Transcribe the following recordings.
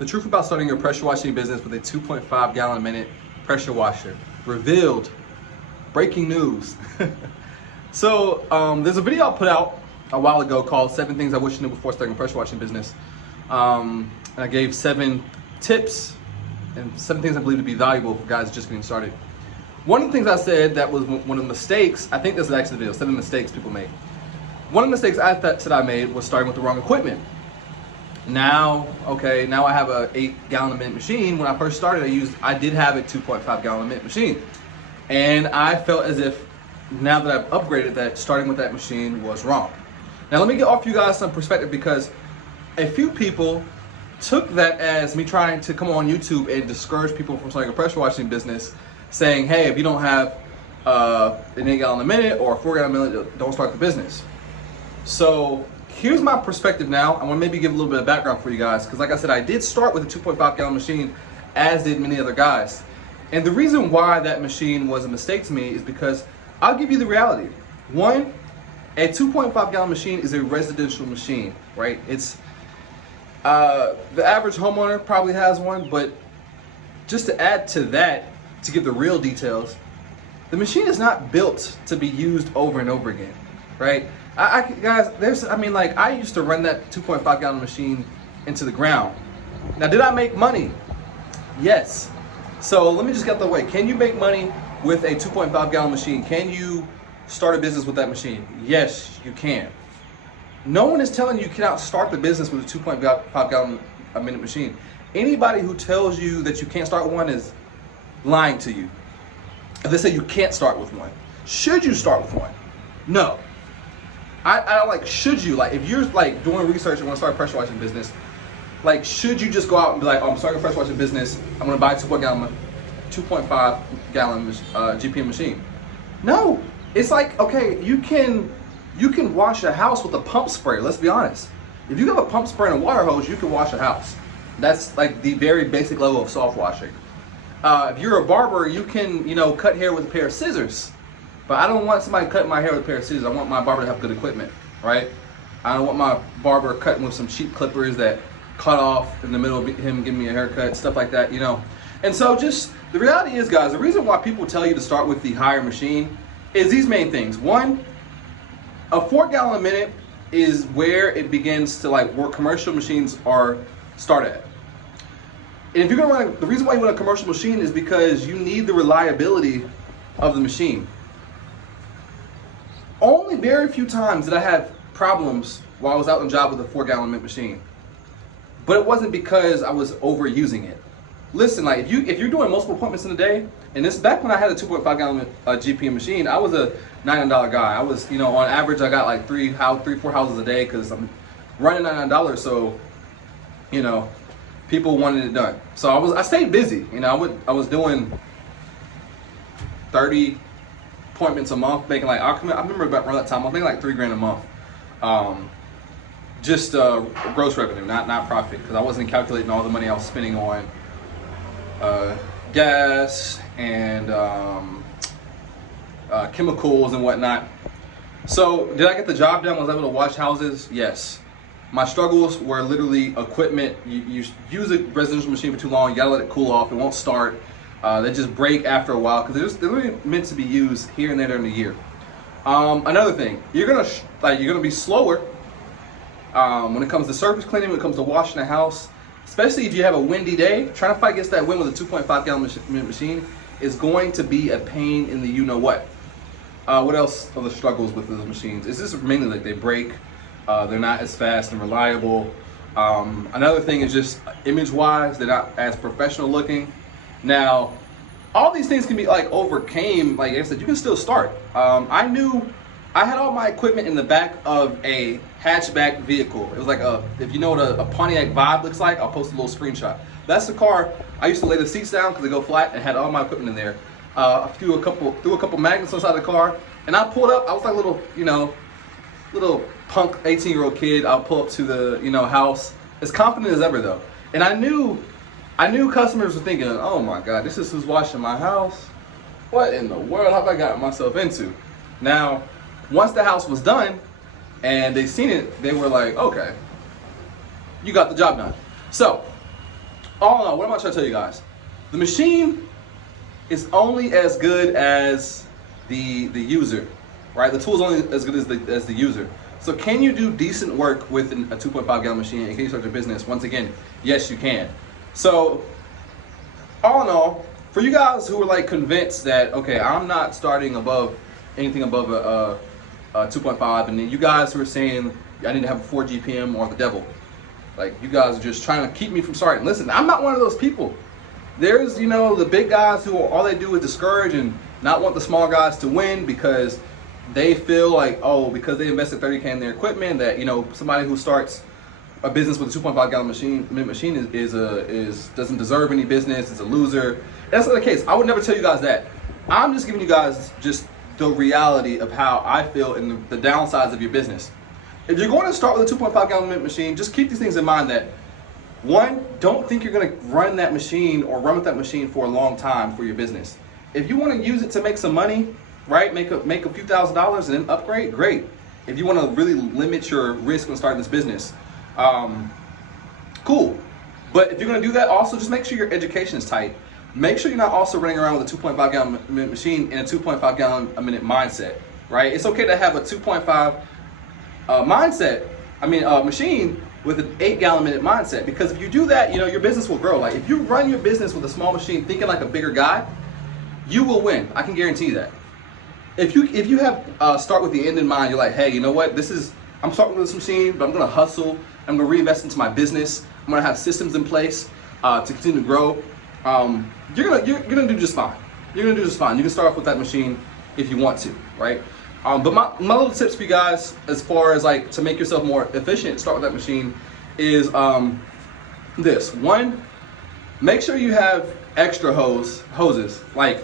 The truth about starting your pressure washing business with a 2.5 gallon a minute pressure washer. Revealed. Breaking news. So there's a video I put out a while ago called 7 Things I Wish You Knew Before Starting a Pressure Washing Business. And I gave 7 tips and 7 things I believe to be valuable for guys just getting started. One of the things I said that was one of the mistakes, I think this is actually the video, 7 mistakes people make. One of the mistakes I said I made was starting with the wrong equipment. Now I have a 8 gallon a minute machine. When I first started, I did have a 2.5 gallon a minute machine. And I felt as if now that I've upgraded that, starting with that machine was wrong. Now let me offer you guys some perspective, because a few people took that as me trying to come on YouTube and discourage people from starting a pressure washing business, saying, hey, if you don't have an 8 gallon a minute or a 4 gallon a minute, don't start the business. So here's my perspective now. I want to maybe give a little bit of background for you guys, because like I said, I did start with a 2.5 gallon machine, as did many other guys. And the reason why that machine was a mistake to me is because I'll give you the reality. One, a 2.5 gallon machine is a residential machine, right? It's the average homeowner probably has one, but just to add to that, to give the real details, the machine is not built to be used over and over again, right? Guys, I used to run that 2.5 gallon machine into the ground. Now, did I make money? Yes. So let me just get the way. Can you make money with a 2.5 gallon machine? Can you start a business with that machine? Yes, you can. No one is telling you cannot start the business with a 2.5 gallon a minute machine. Anybody who tells you that you can't start one is lying to you. If they say you can't start with one, should you start with one? No. I don't like, should you? Like, if you're like doing research and want to start a pressure washing business, like, should you just go out and be like, oh, I'm starting a pressure washing business, I'm gonna buy a 2.5 gallon GPM machine? No. It's like, okay, you can wash a house with a pump sprayer. Let's be honest. If you have a pump sprayer and a water hose, you can wash a house. That's like the very basic level of soft washing. If you're a barber, you can, cut hair with a pair of scissors. But I don't want somebody cutting my hair with a pair of scissors. I want my barber to have good equipment, right? I don't want my barber cutting with some cheap clippers that cut off in the middle of him giving me a haircut, stuff like that, And so just, the reality is, guys, the reason why people tell you to start with the higher machine is these main things. One, a 4 gallon a minute is where it begins to where commercial machines are started at. And if you're gonna run, the reason why you want a commercial machine is because you need the reliability of the machine. Only very few times did I have problems while I was out on job with a 4 gallon minute machine. But it wasn't because I was overusing it. Listen, if you're doing multiple appointments in a day, and this back when I had a 2.5 gallon GPM machine, I was a $99 guy. I was, on average, I got like 4 houses a day because I'm running $99. So, people wanted it done. So I stayed busy. I was doing 30 appointments a month, making I remember about around that time I was making like $3 grand a month. Just gross revenue, not profit, because I wasn't calculating all the money I was spending on gas and chemicals and whatnot. So did I get the job done? Was I able to wash houses? Yes. My struggles were literally equipment. You use a residential machine for too long, you gotta let it cool off, it won't start. They just break after a while because they're really meant to be used here and there during the year. Another thing, you're gonna be slower when it comes to surface cleaning, when it comes to washing the house, especially if you have a windy day. Trying to fight against that wind with a 2.5 gallon machine is going to be a pain in the you-know-what. What else are the struggles with those machines? It's just mainly they break, they're not as fast and reliable. Another thing is just image-wise, they're not as professional looking. Now, all these things can be overcame. Like I said, you can still start. I knew I had all my equipment in the back of a hatchback vehicle. It was like if you know what a Pontiac Vibe looks like, I'll post a little screenshot. That's the car. I used to lay the seats down because they go flat, and had all my equipment in there. I threw a couple magnets inside the car, and I pulled up. I was like little punk 18-year-old kid. I'll pull up to the house as confident as ever though, and I knew customers were thinking, oh my God, this is who's washing my house? What in the world have I gotten myself into? Now, once the house was done and they seen it, they were like, okay, you got the job done. So all in all, what am I trying to tell you guys? The machine is only as good as the user, right? The tool is only as good as the user. So can you do decent work with a 2.5 gallon machine, and can you start your business? Once again, yes, you can. So all in all, for you guys who are like convinced that, okay, I'm not starting above anything above a 2.5, and then you guys who are saying I need to have a 4 GPM or the devil, like you guys are just trying to keep me from starting. Listen, I'm not one of those people. There's, you know, the big guys who all they do is discourage and not want the small guys to win because they feel like, oh, because they invested 30K in their equipment, that, you know, somebody who starts a business with a 2.5 gallon machine is doesn't deserve any business, is a loser. That's not the case. I would never tell you guys that. I'm just giving you guys just the reality of how I feel and the downsides of your business. If you're going to start with a 2.5 gallon machine, just keep these things in mind. That one, don't think you're going to run that machine or run with that machine for a long time for your business. If you want to use it to make some money, right, make a few $1,000s and then upgrade, great. If you want to really limit your risk when starting this business, cool. But if you're going to do that, also just make sure your education is tight. Make sure you're not also running around with a 2.5 gallon minute machine in a 2.5 gallon a minute mindset, right? It's okay to have a 2.5 machine with an 8 gallon minute mindset, because if you do that, you know, your business will grow. Like if you run your business with a small machine thinking like a bigger guy, you will win. I can guarantee that. If you have start with the end in mind, you're like, hey, you know what? I'm starting with this machine, but I'm gonna hustle. I'm gonna reinvest into my business. I'm gonna have systems in place to continue to grow. You're gonna do just fine. You're gonna do just fine. You can start off with that machine if you want to, right? But my little tips for you guys, as far as like to make yourself more efficient, start with that machine, is this. One, make sure you have extra hoses. Like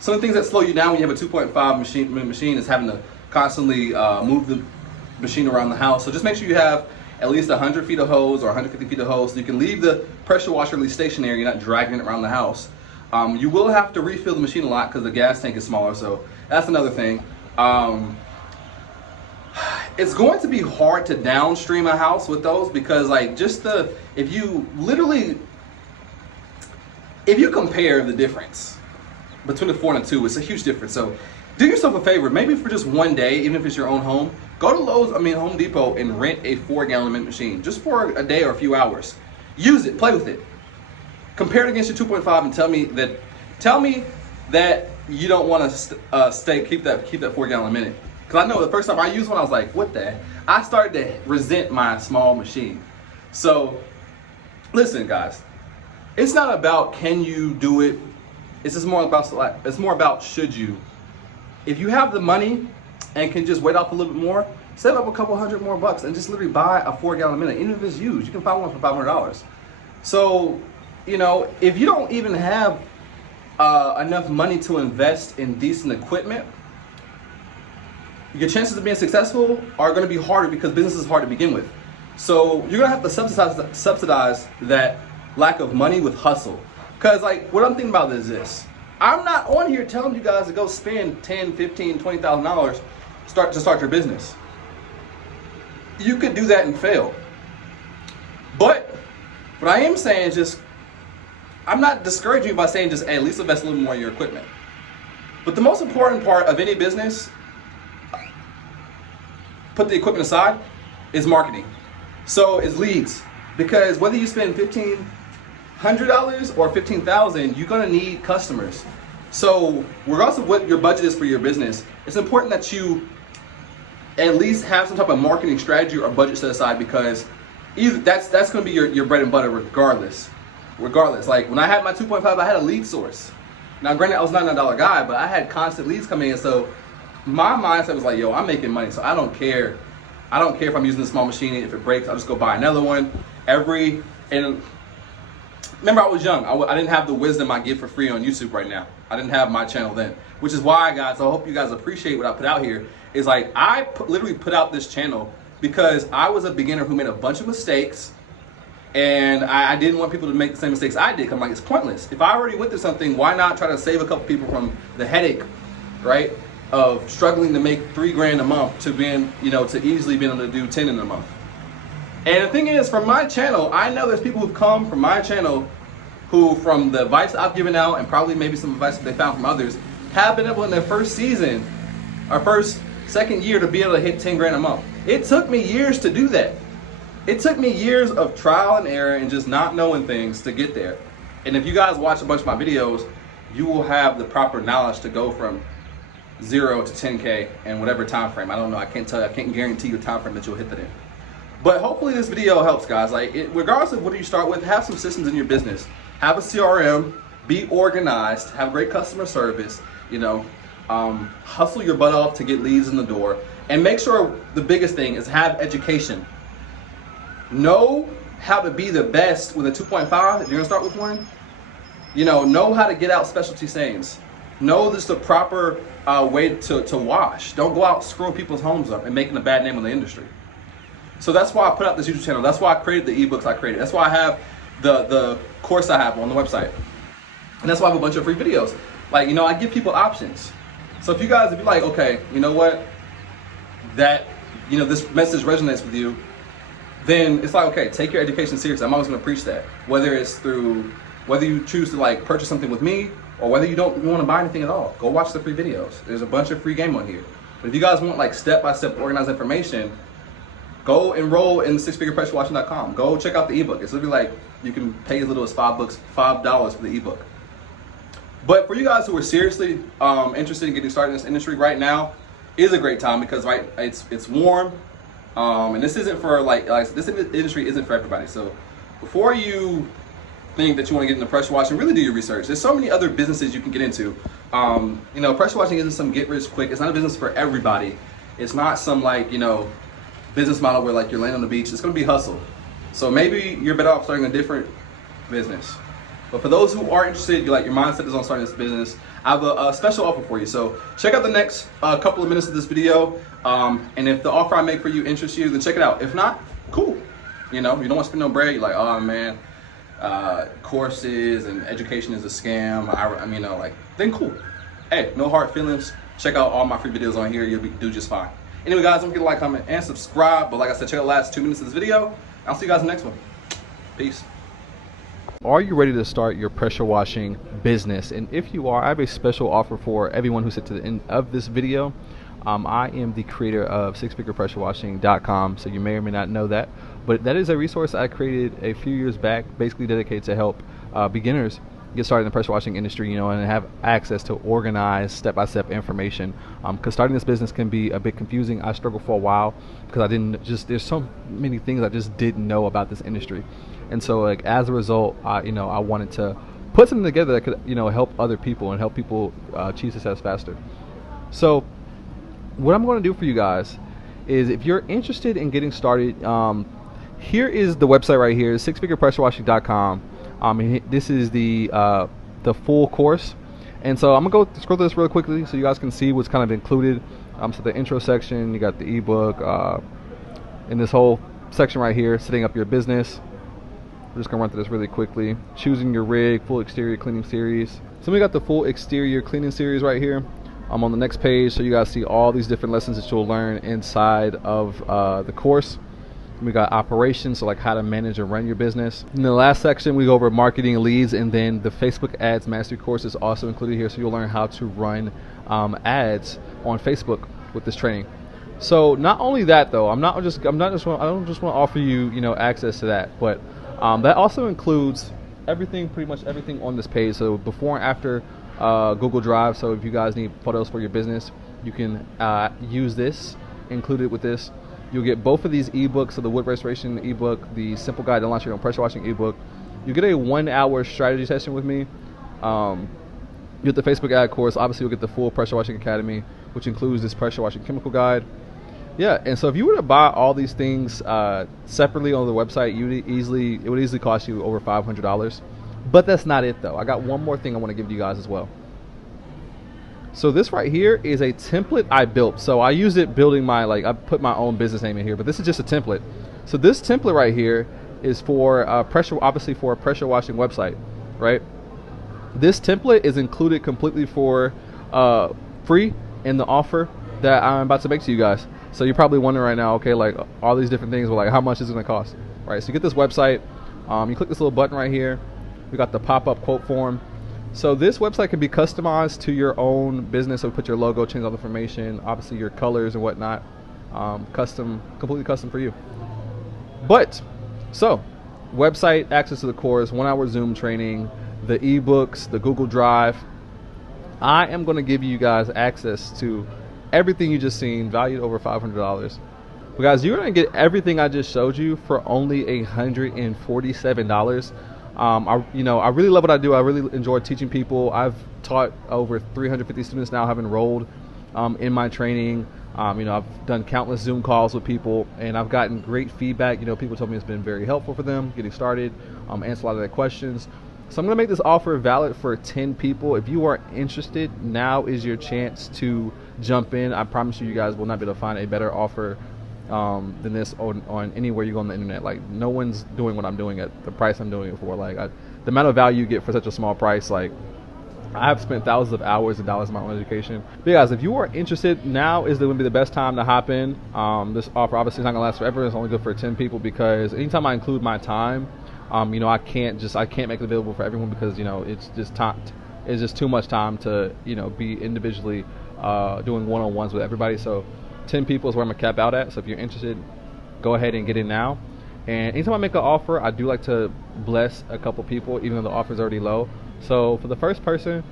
some of the things that slow you down when you have a 2.5 machine is having to constantly move the machine around the house. So just make sure you have at least 100 feet of hose or 150 feet of hose, so you can leave the pressure washer at least stationary. You're not dragging it around the house. You will have to refill the machine a lot because the gas tank is smaller, so that's another thing. It's going to be hard to downstream a house with those, because like if you compare the difference between the 4 and the 2, it's a huge difference. So do yourself a favor, maybe for just one day, even if it's your own home, go to Home Depot and rent a 4 gallon minute machine just for a day or a few hours. Use it, play with it. Compare it against your 2.5 and tell me that you don't want to keep that 4 gallon minute. Because I know the first time I used one, I was like, what the heck? I started to resent my small machine. So listen, guys, it's not about can you do it. It's more about should you. If you have the money and can just wait off a little bit more, save up a couple $100 more and just literally buy a 4 gallon minute. Even if it's used, you can find one for $500. So, you know, if you don't even have enough money to invest in decent equipment, your chances of being successful are going to be harder, because business is hard to begin with. So you're going to have to subsidize that lack of money with hustle. Because like what I'm thinking about is this. I'm not on here telling you guys to go spend $10, $15, $20,000 to start your business. You could do that and fail. But what I am saying is just, I'm not discouraging you by saying just, hey, at least invest a little more in your equipment. But the most important part of any business, put the equipment aside, is marketing. So it's leads. Because whether you spend $1,500 or $15,000, you're gonna need customers. So regardless of what your budget is for your business, it's important that you at least have some type of marketing strategy or budget set aside, because either that's gonna be your bread and butter regardless. Like when I had my 2.5, I had a lead source. Now granted, I was not a $9 guy, but I had constant leads coming in. So my mindset was like, yo, I'm making money, so I don't care. I don't care if I'm using a small machine. If it breaks, I'll just go buy another one. And remember, I was young. I didn't have the wisdom I get for free on YouTube right now. I didn't have my channel then, which is why, guys, I hope you guys appreciate what I put out here. Is like literally put out this channel because I was a beginner who made a bunch of mistakes, and I didn't want people to make the same mistakes I did. I'm like, it's pointless. If I already went through something, why not try to save a couple people from the headache, right, of struggling to make $3 grand a month to being, to easily being able to do 10 in a month. And the thing is, from my channel, I know there's people who've come from my channel who, from the advice I've given out and probably maybe some advice that they found from others, have been able in their first season or second year to be able to hit 10 grand a month. It took me years to do that. It took me years of trial and error and just not knowing things to get there. And if you guys watch a bunch of my videos, you will have the proper knowledge to go from 0 to 10K in whatever time frame. I don't know, I can't tell you, I can't guarantee you a time frame that you'll hit that in. But hopefully this video helps, guys. Like, regardless of what you start with, have some systems in your business. Have a CRM, be organized, have great customer service, hustle your butt off to get leads in the door. And make sure the biggest thing is have education. Know how to be the best with a 2.5 if you're gonna start with one. Know how to get out specialty sayings. Know this the proper way to wash. Don't go out screwing people's homes up and making a bad name in the industry. So that's why I put out this YouTube channel. That's why I created the ebooks I created. That's why I have the course I have on the website. And that's why I have a bunch of free videos. Like, I give people options. So if you're like, okay, you know what, that, this message resonates with you, then it's like, okay, take your education seriously. I'm always gonna preach that. Whether you choose to like purchase something with me or whether you don't want to buy anything at all, go watch the free videos. There's a bunch of free game on here. But if you guys want like step-by-step organized information, go enroll in sixfigurepressurewashing.com. Go check out the ebook. It's literally like you can pay as little as $5 for the ebook. But for you guys who are seriously interested in getting started in this industry right now, is a great time because it's warm, and this isn't for this industry isn't for everybody. So before you think that you want to get into pressure washing, really do your research. There's so many other businesses you can get into. Pressure washing isn't some get rich quick. It's not a business for everybody. It's not some business model where you're laying on the beach. It's going to be hustle. So maybe you're better off starting a different business. But for those who are interested, your mindset is on starting this business, I have a special offer for you. So check out the next couple of minutes of this video. And if the offer I make for you interests you, then check it out. If not, cool. You don't want to spend no bread. You're like, oh man, courses and education is a scam. Then cool. Hey, no hard feelings. Check out all my free videos on here. You'll do just fine. Anyway, guys, don't forget to like, comment, and subscribe. But like I said, check out the last 2 minutes of this video. I'll see you guys in the next one. Peace. Are you ready to start your pressure washing business? And if you are, I have a special offer for everyone who sits to the end of this video. I am the creator of sixfigurepressurewashing.com, so you may or may not know that, but that is a resource I created a few years back, basically dedicated to help beginners get started in the pressure washing industry, and have access to organized step-by-step information. Because starting this business can be a bit confusing. I struggled for a while because there's so many things I just didn't know about this industry. And so as a result, I wanted to put something together that could, help other people and help people achieve success faster. So what I'm going to do for you guys is, if you're interested in getting started, here is the website right here, sixfigurepressurewashing.com. This is the full course, and so I'm gonna go scroll through this really quickly so you guys can see what's kind of included. So the intro section, you got the ebook, in this whole section right here, setting up your business. We're just gonna run through this really quickly. Choosing your rig, full exterior cleaning series. So we got the full exterior cleaning series right here. I'm on the next page, so you guys see all these different lessons that you'll learn inside of the course. We got operations, so how to manage and run your business. In the last section, we go over marketing and leads, and then the Facebook Ads Mastery course is also included here, so you'll learn how to run ads on Facebook with this training. So not only that though, I don't just want to offer you access to that, but that also includes pretty much everything on this page. So before and after Google Drive. So if you guys need photos for your business, you can use this, include it with this. You'll get both of these ebooks, so the wood restoration ebook, the simple guide to launch your own pressure washing ebook. You get a 1-hour strategy session with me. You get the Facebook ad course. Obviously, you'll get the full Pressure Washing Academy, which includes this pressure washing chemical guide. Yeah, and so if you were to buy all these things separately on the website, it would easily cost you over $500. But that's not it though. I got one more thing I want to give to you guys as well. So this right here is a template I built. So I used it building I put my own business name in here, but this is just a template. So this template right here is for obviously for a pressure washing website, right? This template is included completely for free in the offer that I'm about to make to you guys. So you're probably wondering right now, okay, all these different things, how much is it gonna cost, right? So you get this website, you click this little button right here, We got the pop-up quote form. So this website can be customized to your own business. So put your logo, change all the information, obviously your colors and whatnot. Completely custom for you. But, so, website, access to the course, 1 hour Zoom training, the ebooks, the Google Drive. I am going to give you guys access to everything you just seen, valued over $500. But guys, you're going to get everything I just showed you for only $147. I really love what I do. I really enjoy teaching people. I've taught over 350 students now have enrolled in my training. I've done countless Zoom calls with people, and I've gotten great feedback. People told me it's been very helpful for them getting started, answer a lot of their questions. So I'm going to make this offer valid for 10 people. If you are interested, now is your chance to jump in. I promise you guys will not be able to find a better offer than this on anywhere you go on the internet. Like, no one's doing what I'm doing at the price I'm doing it for. Like, the amount of value you get for such a small price, like, I have spent thousands of hours and dollars in my own education. But guys, if you are interested, now is going to be the best time to hop in. This offer obviously is not going to last forever. It's only good for 10 people because anytime I include my time, I can't make it available for everyone because it's just too much time to be individually doing one-on-ones with everybody. So 10 people is where I'm gonna cap out at. So if you're interested, go ahead and get in now. And anytime I make an offer, I do like to bless a couple people, even though the offer is already low. So for the first person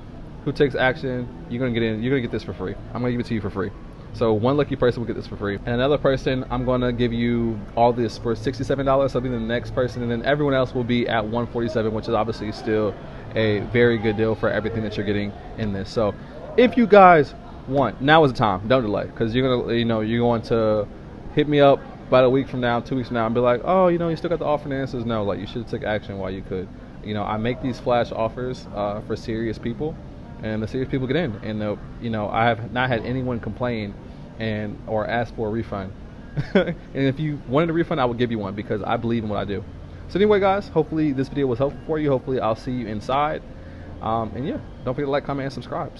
who takes action, you're gonna get this for free. I'm gonna give it to you for free. So one lucky person will get this for free, and another person I'm gonna give you all this for $67. So I'll be the next person, and then everyone else will be at $147, which is obviously still a very good deal for everything that you're getting in this. So if you guys want, now is the time. Don't delay, because you're going to hit me up about a week from now, 2 weeks from now, and be like, oh, you still got the offer. And the answer is no. Like, you should have took action while you could. I make these flash offers for serious people, and the serious people get in. And I have not had anyone complain or ask for a refund. And if you wanted a refund, I would give you one because I believe in what I do. So anyway, guys, hopefully this video was helpful for you. Hopefully I'll see you inside. And yeah, don't forget to like, comment, and subscribe.